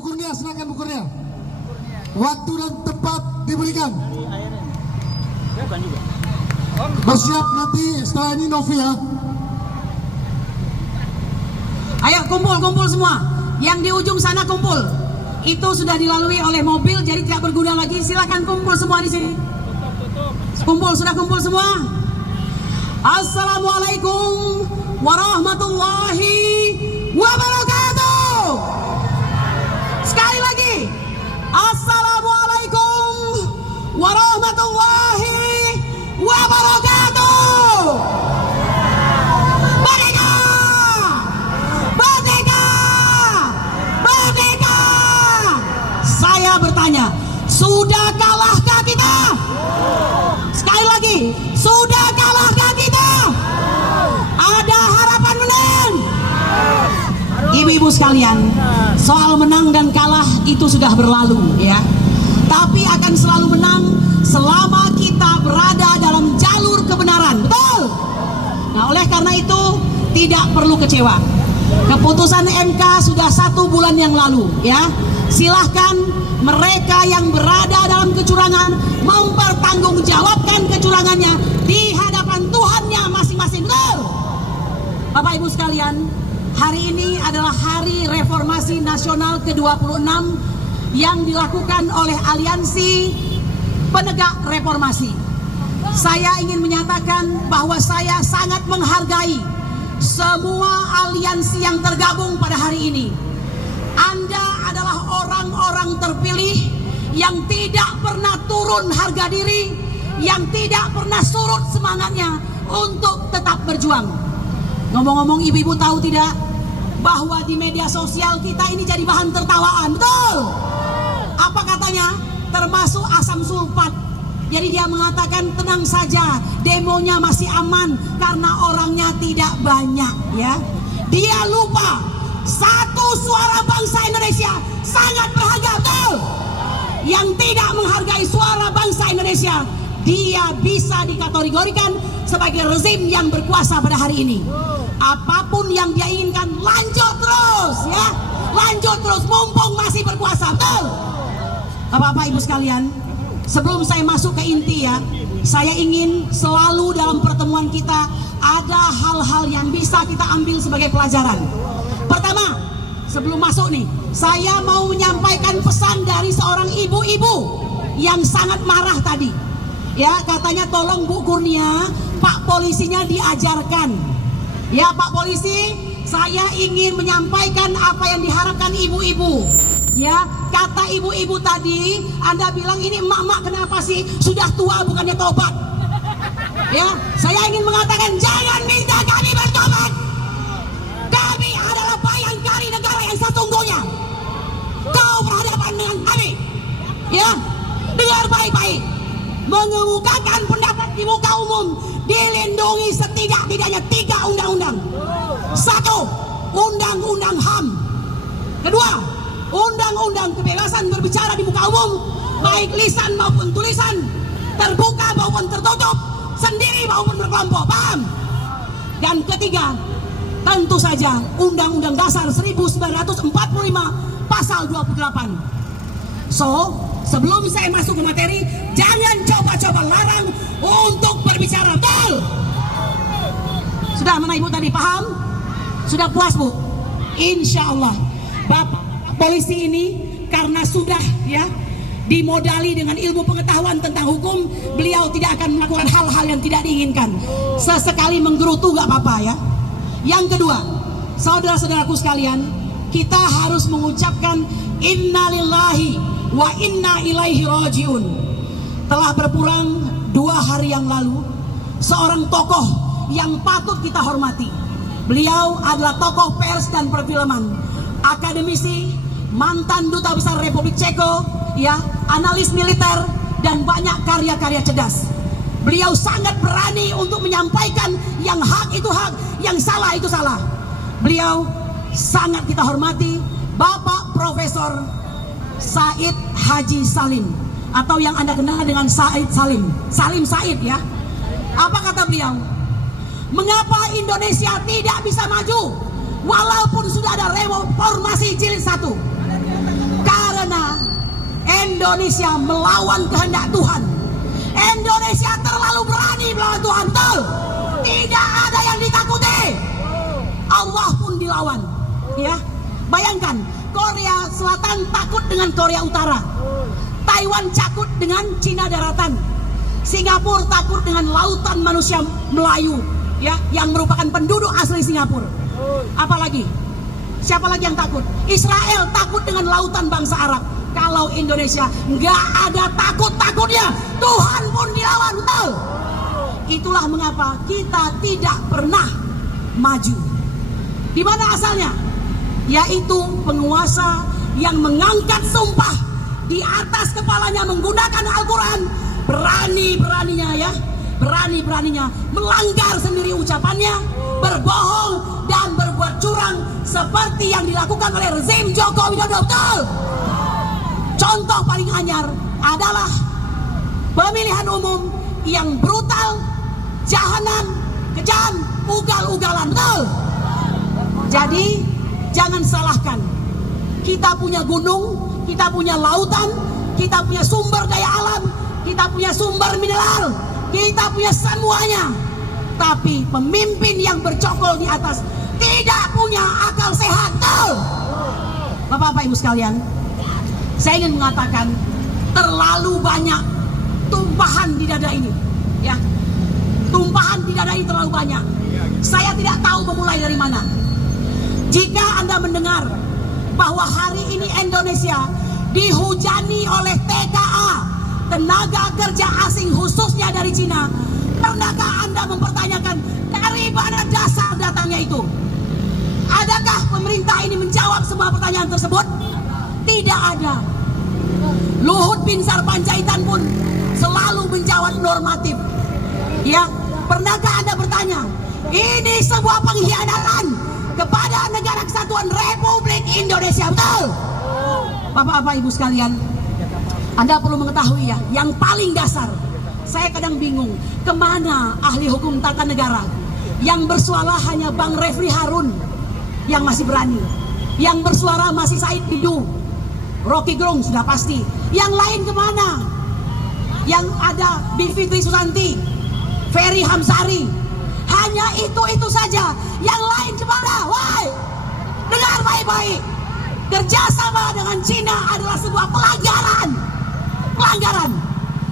Bu Kurnia, silakan Bu Kurnia. Waktu dan tempat diberikan. Bersiap nanti setelah ini Novi ya. Ayo kumpul semua. Yang di ujung sana kumpul. Itu sudah dilalui oleh mobil, jadi tidak berguna lagi. Silakan kumpul semua di sini. Sudah kumpul semua. Assalamualaikum warahmatullahi wabarakatuh. Sekali lagi. Assalamualaikum warahmatullahi wabarakatuh. Merdeka! Merdeka! Merdeka! Saya bertanya, sudah kalahkah kita? Sekali lagi, sudah kalahkah kita? Ada harapan menang? Ibu-ibu sekalian, soal menang dan kalah itu sudah berlalu ya. Tapi akan selalu menang selama kita berada dalam jalur kebenaran. Betul? Nah, oleh karena itu tidak perlu kecewa. Keputusan MK sudah 1 bulan yang lalu ya. Silahkan mereka yang berada dalam kecurangan mempertanggungjawabkan kecurangannya di hadapan Tuhannya masing-masing. Betul? Bapak Ibu sekalian, hari ini adalah hari reformasi nasional ke-26 yang dilakukan oleh Aliansi Penegak Reformasi. Saya ingin menyatakan bahwa saya sangat menghargai semua aliansi yang tergabung pada hari ini. Anda adalah orang-orang terpilih yang tidak pernah turun harga diri, yang tidak pernah surut semangatnya untuk tetap berjuang. Ngomong-ngomong, ibu-ibu tahu tidak bahwa di media sosial kita ini jadi bahan tertawaan? Betul? Apa katanya? Termasuk asam sulfat. Jadi dia mengatakan tenang saja, demonya masih aman karena orangnya tidak banyak ya. Dia lupa satu suara bangsa Indonesia sangat berharga. Betul? Yang tidak menghargai suara bangsa Indonesia, dia bisa dikategorikan sebagai rezim yang berkuasa pada hari ini. Apapun yang dia inginkan, lanjut terus ya. Lanjut terus mumpung masih berkuasa. Betul? Bapak-bapak, Ibu sekalian, sebelum saya masuk ke inti ya, saya ingin selalu dalam pertemuan kita ada hal-hal yang bisa kita ambil sebagai pelajaran. Pertama, sebelum masuk nih, saya mau menyampaikan pesan dari seorang ibu-ibu yang sangat marah tadi. Ya, katanya tolong Bu Kurnia, Pak polisinya diajarkan. Ya Pak polisi, saya ingin menyampaikan apa yang diharapkan ibu-ibu. Ya, kata ibu-ibu tadi, Anda bilang ini emak-emak kenapa sih sudah tua bukannya tobat. Ya, saya ingin mengatakan jangan minta kami bertobat. Kami adalah bayangkari negara yang sesungguhnya. Kau berhadapan dengan kami. Ya, dengar baik-baik. Mengemukakan pendapat di muka umum dilindungi setidak-tidaknya 3 undang-undang. 1, Undang-Undang HAM. Kedua, Undang-Undang kebebasan berbicara di muka umum, baik lisan maupun tulisan, terbuka maupun tertutup, sendiri maupun berkelompok. Paham? Dan ketiga, tentu saja Undang-Undang Dasar 1945 pasal 28. So, sebelum saya masuk ke materi, jangan coba-coba larang untuk berbicara. Betul? Sudah mana ibu tadi? Paham? Sudah puas Bu? Insya Allah. Bapak polisi ini karena sudah ya dimodali dengan ilmu pengetahuan tentang hukum, beliau tidak akan melakukan hal-hal yang tidak diinginkan. Sesekali menggerutu gak apa-apa ya. Yang kedua, saudara-saudaraku sekalian, kita harus mengucapkan innalillahi wa inna ilaihi rajiun. Telah berpulang 2 hari yang lalu seorang tokoh yang patut kita hormati. Beliau adalah tokoh pers dan perfilman, akademisi, mantan duta besar Republik Ceko, ya, analis militer dan banyak karya-karya cerdas. Beliau sangat berani untuk menyampaikan yang hak itu hak, yang salah itu salah. Beliau sangat kita hormati, Bapak Profesor Said Haji Salim, atau yang Anda kenal dengan Said Salim, Salim Said ya. Apa kata beliau? Mengapa Indonesia tidak bisa maju walaupun sudah ada reformasi jilid 1? Indonesia melawan kehendak Tuhan. Indonesia terlalu berani melawan Tuhan. Betul. Tidak ada yang ditakuti. Allah pun dilawan. Ya, bayangkan Korea Selatan takut dengan Korea Utara. Taiwan takut dengan Cina daratan. Singapura takut dengan lautan manusia Melayu, ya, yang merupakan penduduk asli Singapura. Apalagi? Siapa lagi yang takut? Israel takut dengan lautan bangsa Arab. Kalau Indonesia nggak ada takut-takutnya, Tuhan pun dilawan. Betul. Itulah mengapa kita tidak pernah maju. Di mana asalnya? Yaitu penguasa yang mengangkat sumpah di atas kepalanya menggunakan Al-Quran, berani-beraninya melanggar sendiri ucapannya, berbohong dan berbuat curang seperti yang dilakukan oleh rezim Joko Widodo. Betul. Contoh paling anyar adalah pemilihan umum yang brutal, jahanam, kejam, ugal-ugalan. Betul. Jadi jangan salahkan. Kita punya gunung, kita punya lautan, kita punya sumber daya alam, kita punya sumber mineral, kita punya semuanya. Tapi pemimpin yang bercokol di atas tidak punya akal sehat. Betul. Bapak-bapak Ibu sekalian, saya ingin mengatakan terlalu banyak tumpahan di dada ini. Ya, tumpahan di dada ini terlalu banyak. Saya tidak tahu memulai dari mana. Jika Anda mendengar bahwa hari ini Indonesia dihujani oleh TKA, tenaga kerja asing khususnya dari Cina, pernahkah Anda mempertanyakan dari mana dasar datangnya itu? Adakah pemerintah ini menjawab semua pertanyaan tersebut? Tidak ada. Luhut Binsar Panjaitan pun selalu menjawab normatif. Ya, pernahkah Anda bertanya, ini sebuah pengkhianatan kepada Negara Kesatuan Republik Indonesia? Betul. Bapak-bapak Ibu sekalian, Anda perlu mengetahui ya, yang paling dasar, saya kadang bingung, kemana ahli hukum tata negara? Yang bersuara hanya Bang Refli Harun yang masih berani. Yang bersuara masih Said Didu, Rocky Gerung sudah pasti. Yang lain kemana? Yang ada Bivitri Susanti, Ferry Hamsari. Hanya itu saja. Yang lain kemana? Woi, dengar baik-baik. Kerjasama dengan Cina adalah sebuah pelanggaran.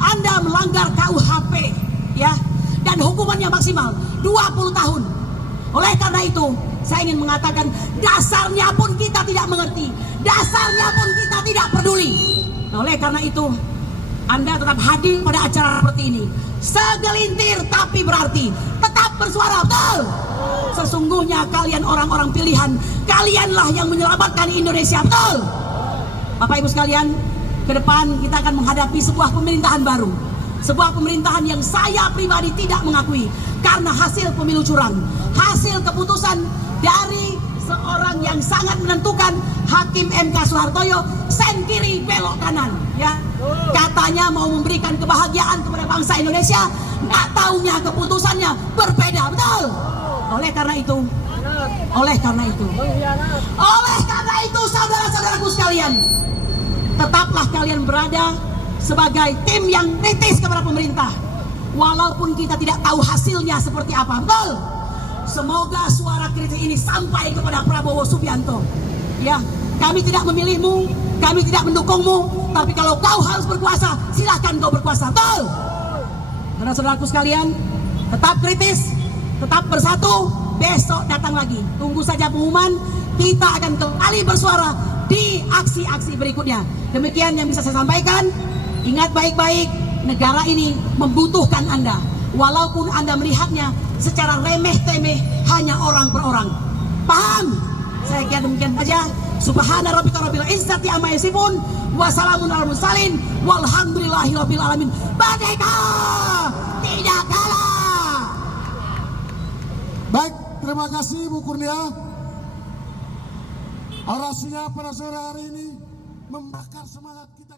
Anda melanggar KUHP, ya, dan hukumannya maksimal 20 tahun. Oleh karena itu, saya ingin mengatakan dasarnya pun kita tidak mengerti, dasarnya pun kita tidak peduli. Oleh karena itu, Anda tetap hadir pada acara seperti ini. Segelintir tapi berarti, tetap bersuara. Betul. Sesungguhnya kalian orang-orang pilihan, kalianlah yang menyelamatkan Indonesia. Betul. Bapak Ibu sekalian, ke depan kita akan menghadapi sebuah pemerintahan baru. Sebuah pemerintahan yang saya pribadi tidak mengakui karena hasil pemilu curang, hasil keputusan dari seorang yang sangat menentukan, Hakim MK Soehartoyo, sen kiri belok kanan, ya. Katanya mau memberikan kebahagiaan kepada bangsa Indonesia, nggak taunya keputusannya berbeda. Betul. Oleh karena itu saudara-saudaraku sekalian, tetaplah kalian berada sebagai tim yang kritis kepada pemerintah, walaupun kita tidak tahu hasilnya seperti apa. Betul. Semoga suara kritik ini sampai kepada Prabowo Subianto. Ya, kami tidak memilihmu, kami tidak mendukungmu, tapi kalau kau harus berkuasa, silahkan kau berkuasa. Betul. Saudara-saudaraku sekalian, tetap kritis, tetap bersatu. Besok datang lagi. Tunggu saja pengumuman. Kita akan kembali bersuara di aksi-aksi berikutnya. Demikian yang bisa saya sampaikan. Ingat baik-baik, negara ini membutuhkan Anda. Walaupun Anda melihatnya secara remeh-temeh, hanya orang per orang. Paham? Saya kira demikian saja. Subhana rabbika rabbil izzati amma yasifun, wa salamun alal mursalin, walhamdulillahi rabbil alamin. Merdeka! Tidak kalah. Baik, terima kasih Bu Kurnia. Orasinya pada sore hari ini membakar semangat kita.